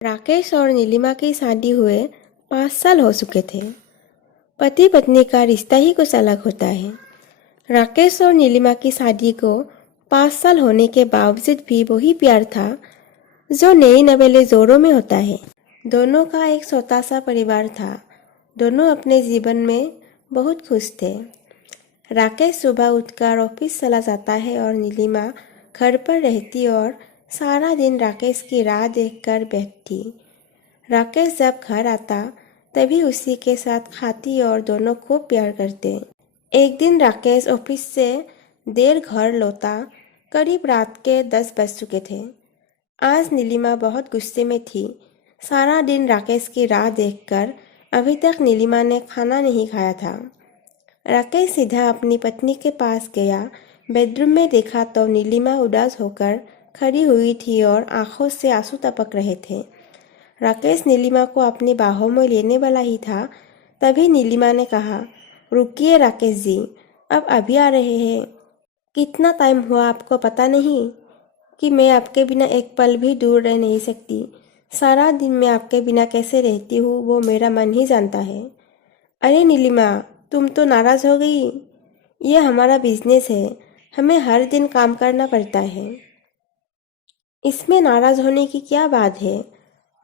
राकेश और नीलिमा की शादी हुए 5 साल हो चुके थे। पति पत्नी का रिश्ता ही कुछ अलग होता है। राकेश और नीलिमा की शादी को 5 साल होने के बावजूद भी वही प्यार था जो नई नवेले जोरों में होता है। दोनों का एक छोटा सा परिवार था। दोनों अपने जीवन में बहुत खुश थे। राकेश सुबह उठकर ऑफिस चला जाता है और नीलिमा घर पर रहती और सारा दिन राकेश की राह देखकर बैठती। राकेश जब घर आता तभी उसी के साथ खाती और दोनों खूब प्यार करते। एक दिन राकेश ऑफिस से देर घर लौटा। करीब रात के 10 बज चुके थे। आज नीलिमा बहुत गुस्से में थी। सारा दिन राकेश की राह देखकर अभी तक नीलिमा ने खाना नहीं खाया था। राकेश सीधा अपनी पत्नी के पास गया। बेडरूम में देखा तो नीलिमा उदास होकर खड़ी हुई थी और आंखों से आंसू टपक रहे थे। राकेश नीलिमा को अपनी बाहों में लेने वाला ही था, तभी नीलिमा ने कहा, रुकिए राकेश जी, अब अभी आ रहे हैं। कितना टाइम हुआ आपको पता नहीं कि मैं आपके बिना एक पल भी दूर रह नहीं सकती। सारा दिन मैं आपके बिना कैसे रहती हूँ वो मेरा मन ही जानता है। अरे नीलिमा, तुम तो नाराज हो गई। ये हमारा बिजनेस है, हमें हर दिन काम करना पड़ता है। इसमें नाराज होने की क्या बात है।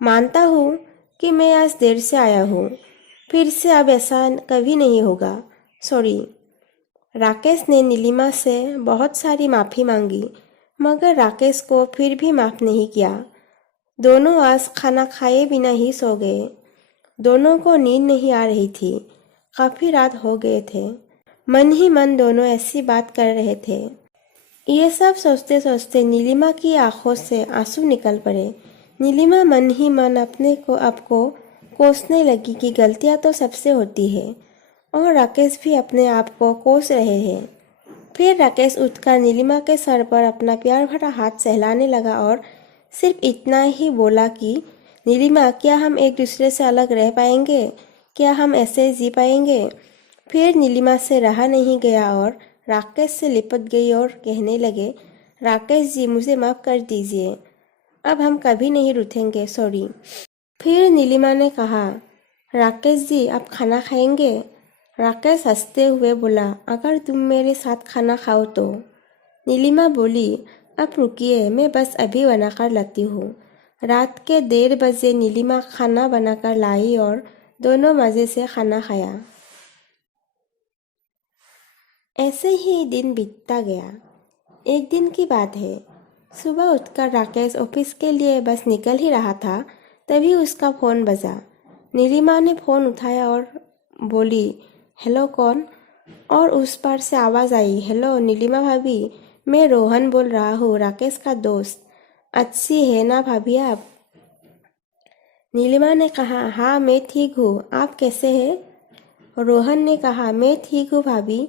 मानता हूँ कि मैं आज देर से आया हूँ, फिर से अब ऐसा कभी नहीं होगा। सॉरी। राकेश ने नीलिमा से बहुत सारी माफ़ी मांगी, मगर राकेश को फिर भी माफ़ नहीं किया। दोनों आज खाना खाए बिना ही सो गए। दोनों को नींद नहीं आ रही थी। काफ़ी रात हो गए थे। मन ही मन दोनों ऐसी बात कर रहे थे। ये सब सोचते सोचते नीलिमा की आंखों से आंसू निकल पड़े। नीलिमा मन ही मन अपने को आपको कोसने लगी कि गलतियां तो सबसे होती है और राकेश भी अपने आप को कोस रहे हैं। फिर राकेश उठकर नीलिमा के सर पर अपना प्यार भरा हाथ सहलाने लगा और सिर्फ इतना ही बोला कि नीलिमा, क्या हम एक दूसरे से अलग रह पाएंगे? क्या हम ऐसे जी पाएंगे? फिर नीलिमा से रहा नहीं गया और राकेश से लिपट गई और कहने लगे, राकेश जी, मुझे माफ़ कर दीजिए, अब हम कभी नहीं रूठेंगे, सॉरी। फिर नीलिमा ने कहा, राकेश जी, आप खाना खाएंगे? राकेश हंसते हुए बोला, अगर तुम मेरे साथ खाना खाओ तो। नीलिमा बोली, अब रुकिए, मैं बस अभी बनाकर लाती हूँ। रात के 1:30 बजे नीलिमा खाना बनाकर लाई और दोनों मज़े से खाना खाया। ऐसे ही दिन बीतता गया। एक दिन की बात है, सुबह उठकर राकेश ऑफिस के लिए बस निकल ही रहा था, तभी उसका फ़ोन बजा। नीलिमा ने फ़ोन उठाया और बोली, हेलो, कौन? और उस पार से आवाज़ आई, हेलो नीलिमा भाभी, मैं रोहन बोल रहा हूँ, राकेश का दोस्त। अच्छी है ना भाभी आप? नीलिमा ने कहा, हाँ मैं ठीक हूँ, आप कैसे हैं? रोहन ने कहा, मैं ठीक हूँ भाभी,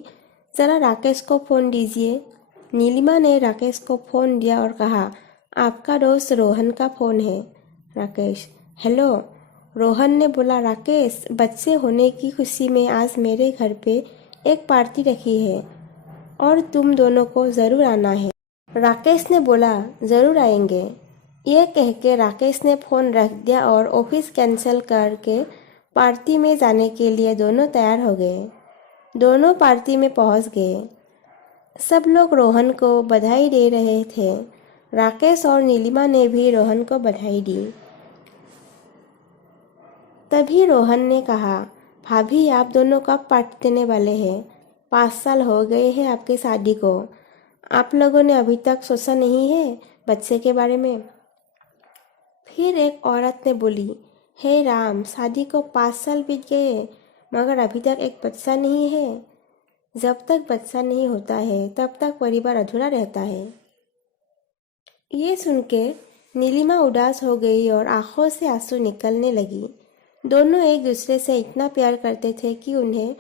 ज़रा राकेश को फ़ोन दीजिए। नीलिमा ने राकेश को फ़ोन दिया और कहा, आपका दोस्त रोहन का फ़ोन है। राकेश, हेलो। रोहन ने बोला, राकेश, बच्चे होने की खुशी में आज मेरे घर पे एक पार्टी रखी है और तुम दोनों को ज़रूर आना है। राकेश ने बोला, ज़रूर आएंगे। यह कह के राकेश ने फ़ोन रख दिया और ऑफिस कैंसिल करके पार्टी में जाने के लिए दोनों तैयार हो गए। दोनों पार्टी में पहुंच गए। सब लोग रोहन को बधाई दे रहे थे। राकेश और नीलिमा ने भी रोहन को बधाई दी। तभी रोहन ने कहा, भाभी, आप दोनों कब पार्टी देने वाले हैं? 5 साल हो गए हैं आपकी शादी को, आप लोगों ने अभी तक सोचा नहीं है बच्चे के बारे में? फिर एक औरत ने बोली, हे राम, शादी को 5 साल बीत गए मगर अभी तक एक बच्चा नहीं है। जब तक बच्चा नहीं होता है तब तक परिवार अधूरा रहता है। ये सुन के नीलिमा उदास हो गई और आंखों से आंसू निकलने लगी। दोनों एक दूसरे से इतना प्यार करते थे कि उन्हें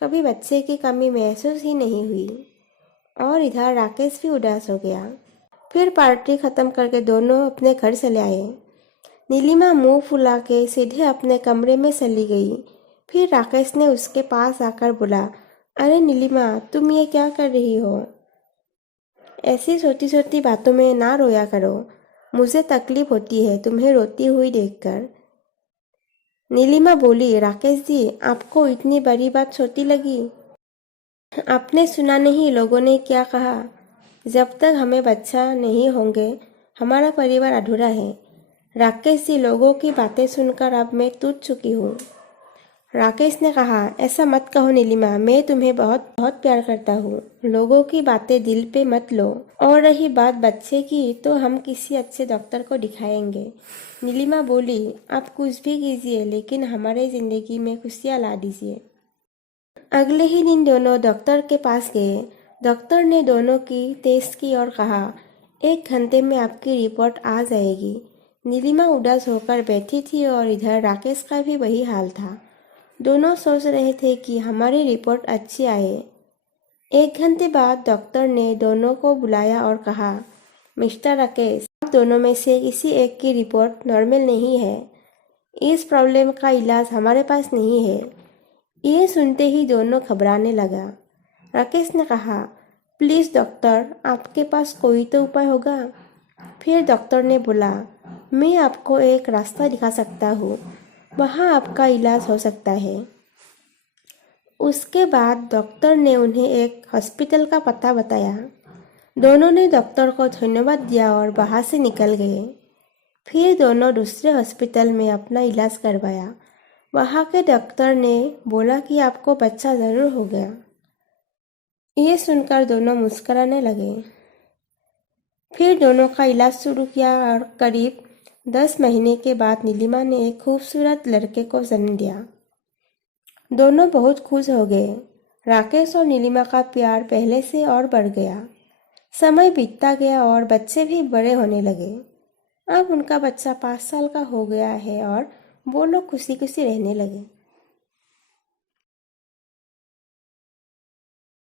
कभी बच्चे की कमी महसूस ही नहीं हुई। और इधर राकेश भी उदास हो गया। फिर पार्टी खत्म करके दोनों अपने घर चले आए। नीलिमा मुंह फुला के सीधे अपने कमरे में चली गई। फिर राकेश ने उसके पास आकर बोला, अरे नीलिमा, तुम ये क्या कर रही हो? ऐसी छोटी छोटी बातों में ना रोया करो। मुझे तकलीफ होती है तुम्हें रोती हुई देखकर। नीलिमा बोली, राकेश जी, आपको इतनी बड़ी बात छोटी लगी? आपने सुना नहीं लोगों ने क्या कहा? जब तक हमें बच्चा नहीं होंगे हमारा परिवार अधूरा है। राकेश जी, लोगों की बातें सुनकर अब मैं टूट चुकी हूँ। राकेश ने कहा, ऐसा मत कहो नीलिमा, मैं तुम्हें बहुत बहुत प्यार करता हूँ। लोगों की बातें दिल पे मत लो। और रही बात बच्चे की, तो हम किसी अच्छे डॉक्टर को दिखाएंगे। नीलिमा बोली, आप कुछ भी कीजिए लेकिन हमारे जिंदगी में खुशियाँ ला दीजिए। अगले ही दिन दोनों डॉक्टर के पास गए। डॉक्टर ने दोनों की टेस्ट की और कहा, 1 घंटे में आपकी रिपोर्ट आ जाएगी। नीलिमा उदास होकर बैठी थी और इधर राकेश का भी वही हाल था। दोनों सोच रहे थे कि हमारी रिपोर्ट अच्छी आए। 1 घंटे बाद डॉक्टर ने दोनों को बुलाया और कहा, मिस्टर राकेश, आप दोनों में से किसी एक की रिपोर्ट नॉर्मल नहीं है। इस प्रॉब्लम का इलाज हमारे पास नहीं है। ये सुनते ही दोनों घबराने लगा। राकेश ने कहा, प्लीज़ डॉक्टर, आपके पास कोई तो उपाय होगा। फिर डॉक्टर ने बोला, मैं आपको एक रास्ता दिखा सकता हूँ, वहाँ आपका इलाज हो सकता है। उसके बाद डॉक्टर ने उन्हें एक हॉस्पिटल का पता बताया। दोनों ने डॉक्टर को धन्यवाद दिया और वहाँ से निकल गए। फिर दोनों दूसरे हॉस्पिटल में अपना इलाज करवाया। वहाँ के डॉक्टर ने बोला कि आपको बच्चा ज़रूर हो गया। ये सुनकर दोनों मुस्कुराने लगे। फिर दोनों का इलाज शुरू किया और करीब 10 महीने के बाद नीलिमा ने एक खूबसूरत लड़के को जन्म दिया। दोनों बहुत खुश हो गए। राकेश और नीलिमा का प्यार पहले से और बढ़ गया। समय बीतता गया और बच्चे भी बड़े होने लगे। अब उनका बच्चा 5 साल का हो गया है और वो लोग खुशी खुशी रहने लगे।